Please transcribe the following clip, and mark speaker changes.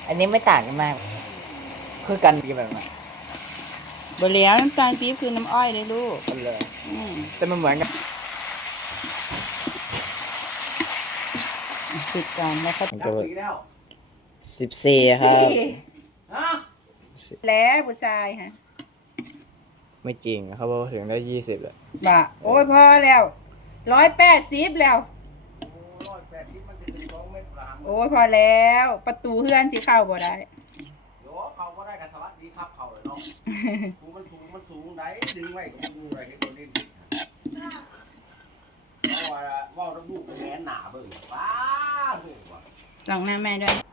Speaker 1: อันนี้ไม่ต่างกันมาก คือกันกี่แบบไหน
Speaker 2: บะเหลียวน้ำตาลปี๊บคือน้ำอ้อยเลยลูก
Speaker 1: กันเลย
Speaker 2: อืม
Speaker 1: แต่มันเหมือนกัน
Speaker 2: สุดกันแล้วก็
Speaker 1: มันก็14 ครับ
Speaker 2: แล้วผู้ชายฮะ
Speaker 1: ไม่จริงเขาบอกถึงได้20เลย
Speaker 2: บ่ะโอ้ยพอแล้ว180แล้วโอ้ยพอแล้วประตูเฮือนสิเข้าบ่ได้
Speaker 3: โยเขาก็ได้กับสวัสดีครับเขาเลยเนาะกูมันสูงไหนดึงไว้กับกูอะไรให้คนเล่นเพราะว่าน้ำลูกแม่หนาเบิ่งป้าเบิ่งว่ะ
Speaker 2: ส่องหน้าแม่ด้วย